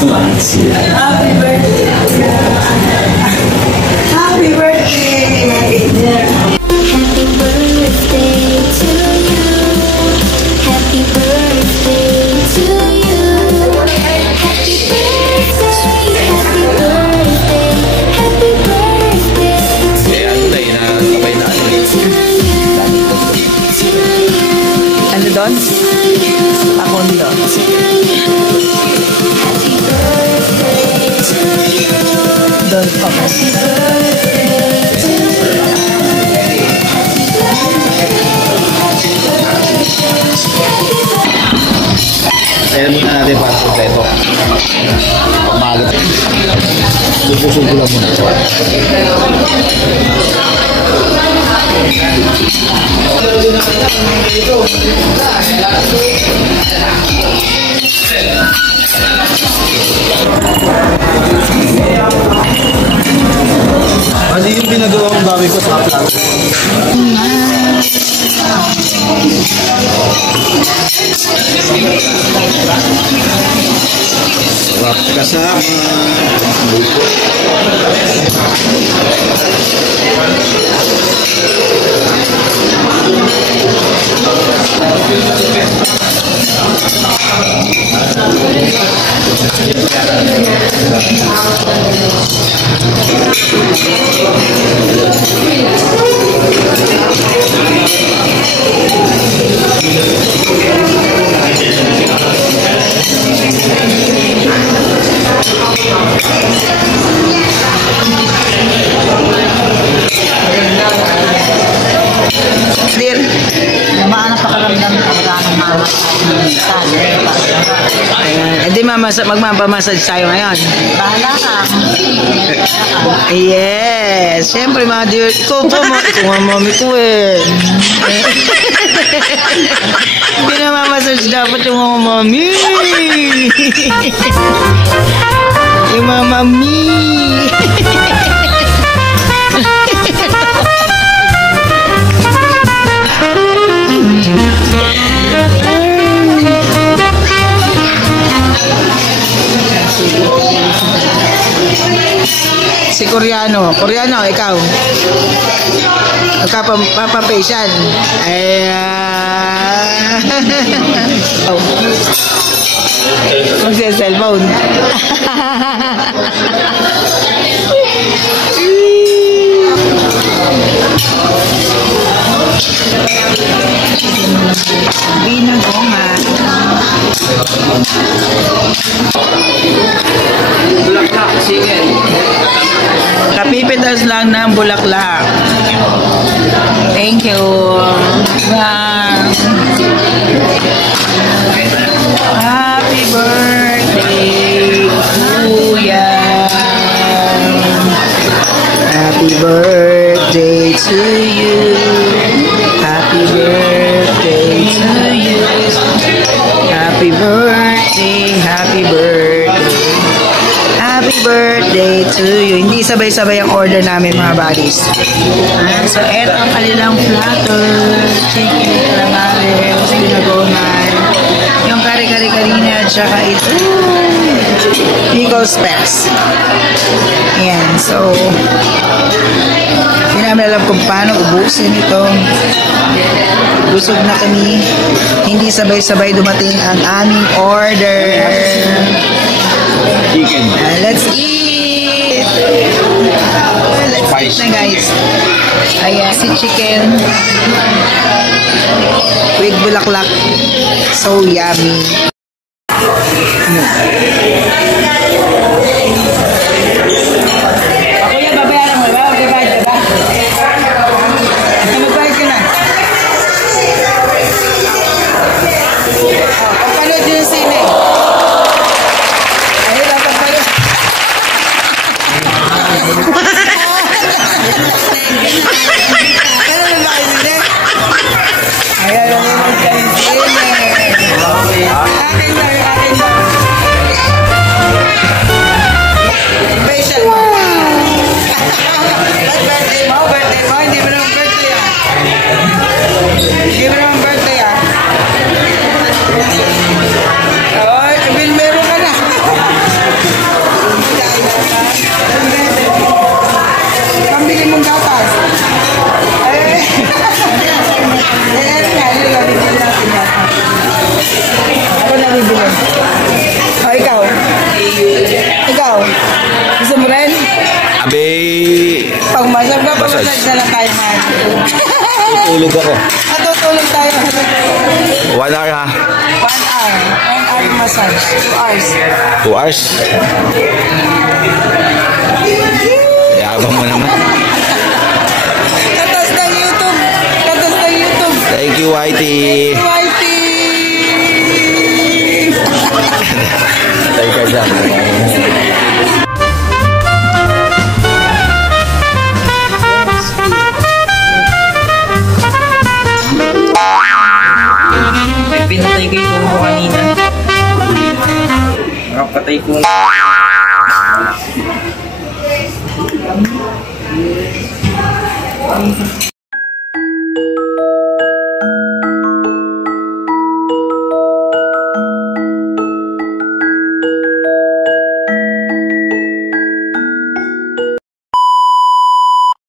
Happy birthday. Happy birthday. Happy birthday to you. Happy birthday to you. Happy birthday. Happy birthday. Happy birthday to you. Ano doon? Ako doon. Doon pa ba? Ayan muna natin para kompleto. Pamagat. Sususog ko lang muna. Ano yung pinagawang bawi ko sa plan? Sarap kasama. Hindi magmamassage tayo ngayon. Bahala ka. Yes. Siyempre mga dear. Ikaw po, ito nga mami ko eh. Pinamamassage dapat yung mga mami. Yung mga mami. Si Koreano, ikaw. Papa-facial. Magsa-cellphone. Binagongan. Bulaklak, chicken. Kapipitas lang ng bulaklak. Thank you. Wow. Happy birthday, Kuya. Happy birthday to you. Happy birthday to you. Happy birthday, happy birthday. Happy birthday to you. Hindi sabay-sabay ang order namin mga buddies. So, eto ang kanilang platter. Chicken, calamares, binagongan. Yung kari-kari-karina at saka ito. Pickle specs. Ayan. So, hindi namin alam kung paano ubusin ito. Busog na kami. Hindi sabay-sabay dumating ang aming order. Chicken. Let's eat! Let's eat na guys. Ayan, si chicken with bulaklak. So yummy. Kuya, babayaran mo ba? Babayad ka ba? Magbayad ka na. Pagpanood yun yung sine. ikaw. Gusto mo rin? Abe, Pag massage ka, Massage. pag-massage na lang tayo, man. Tulog ako. Matutulog tayo. 1 hour ha? 1 hour. 1 hour massage. 2 hours. 2 hours? Yabang mo naman. Katas ng YouTube. Katas ng YouTube. Thank you, Whitey. Whitey! Patay ka dyan. Pinatay ko yung mo kanina. Nakapatay ko.